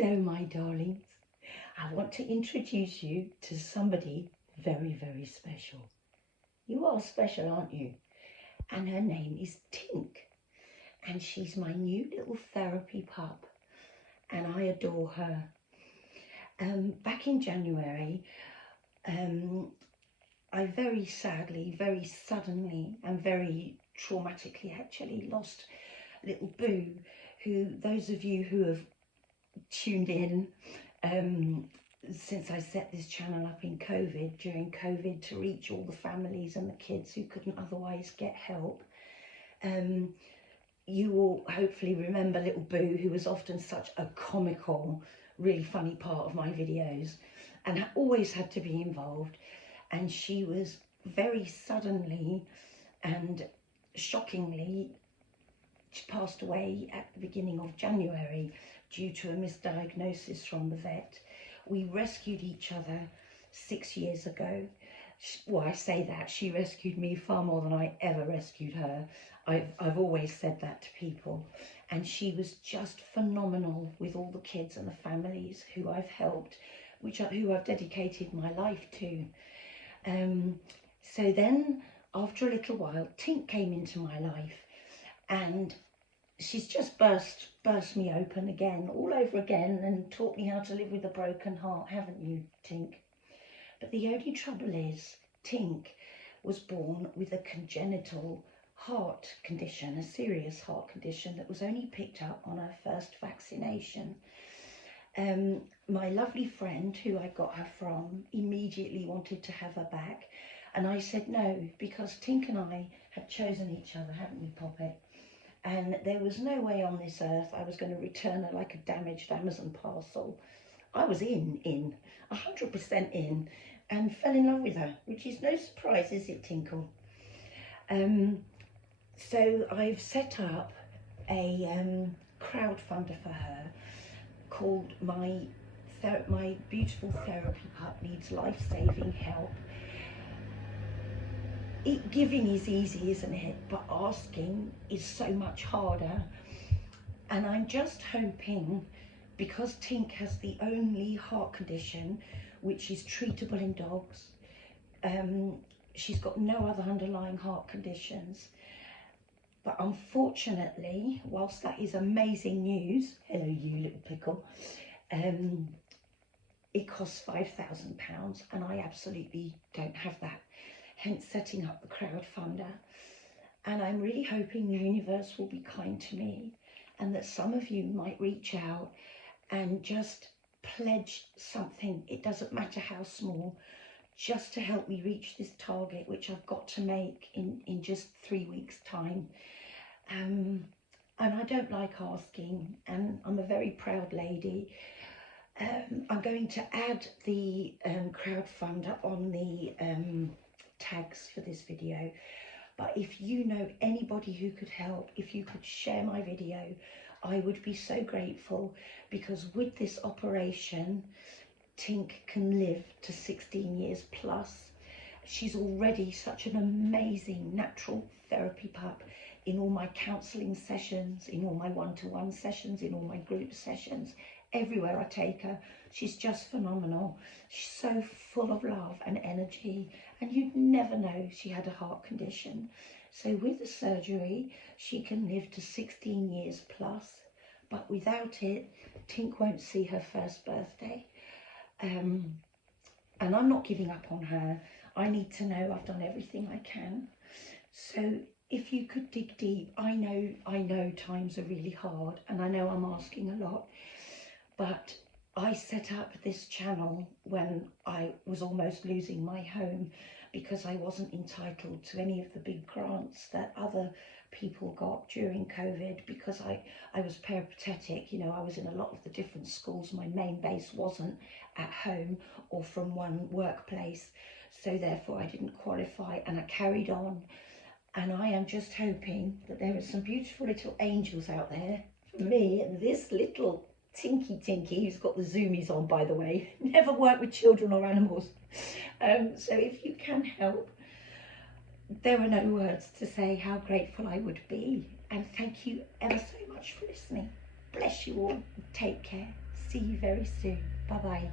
Hello, my darlings. I want to introduce you to somebody very, very special. You are special, aren't you? And her name is Tink. And she's my new little therapy pup. And I adore her. Back in January, I very sadly, very suddenly and very traumatically actually lost little Boo, who those of you who have tuned in since I set this channel up in COVID, during COVID, to reach all the families and the kids who couldn't otherwise get help. You will hopefully remember little Boo, who was often such a comical, really funny part of my videos and always had to be involved. And she was very suddenly and shockingly, she passed away at the beginning of January due to a misdiagnosis from the vet. We rescued each other 6 years ago. Well, I say that, she rescued me far more than I ever rescued her. I've always said that to people. And she was just phenomenal with all the kids and the families who I've helped, who I've dedicated my life to. So then, after a little while, Tink came into my life, and she's just burst me open again, all over again, and taught me how to live with a broken heart, haven't you, Tink? But the only trouble is, Tink was born with a congenital heart condition, a serious heart condition that was only picked up on her first vaccination. My lovely friend, who I got her from, immediately wanted to have her back, and I said no, because Tink and I had chosen each other, haven't we, Poppet? And there was no way on this earth I was going to return her like a damaged Amazon parcel. I was in, 100% in, and fell in love with her, which is no surprise, is it, Tinkle? So I've set up a crowdfunder for her called My Beautiful Therapy Pup Needs Life-Saving Help. Giving is easy, isn't it? But asking is so much harder. And I'm just hoping, because Tink has the only heart condition which is treatable in dogs, she's got no other underlying heart conditions. But unfortunately, whilst that is amazing news, hello you little pickle, it costs £5,000 and I absolutely don't have that. Hence setting up the crowdfunder. And I'm really hoping the universe will be kind to me, and that some of you might reach out and just pledge something. It doesn't matter how small, just to help me reach this target, which I've got to make in just 3 weeks' time. And I don't like asking, and I'm a very proud lady. I'm going to add the crowdfunder on the tags for this video. But if you know anybody who could help, if you could share my video, I would be so grateful, because with this operation, Tink can live to 16 years plus. She's already such an amazing natural therapy pup in all my counselling sessions, in all my one-to-one sessions, in all my group sessions. Everywhere I take her, she's just phenomenal. She's so full of love and energy, and you'd never know she had a heart condition. So with the surgery, she can live to 16 years plus, but without it, Tink won't see her first birthday. And I'm not giving up on her. I need to know I've done everything I can. So if you could dig deep, I know times are really hard, and I know I'm asking a lot, but I set up this channel when I was almost losing my home, because I wasn't entitled to any of the big grants that other people got during COVID, because I was peripatetic. You know, I was in a lot of the different schools. My main base wasn't at home or from one workplace, so therefore I didn't qualify, and I carried on. And I am just hoping that there are some beautiful little angels out there for me and this little Tinky, who's got the zoomies on, by the way. Never worked with children or animals. So if you can help, there are no words to say how grateful I would be. And thank you ever so much for listening. Bless you all. Take care. See you very soon. Bye bye.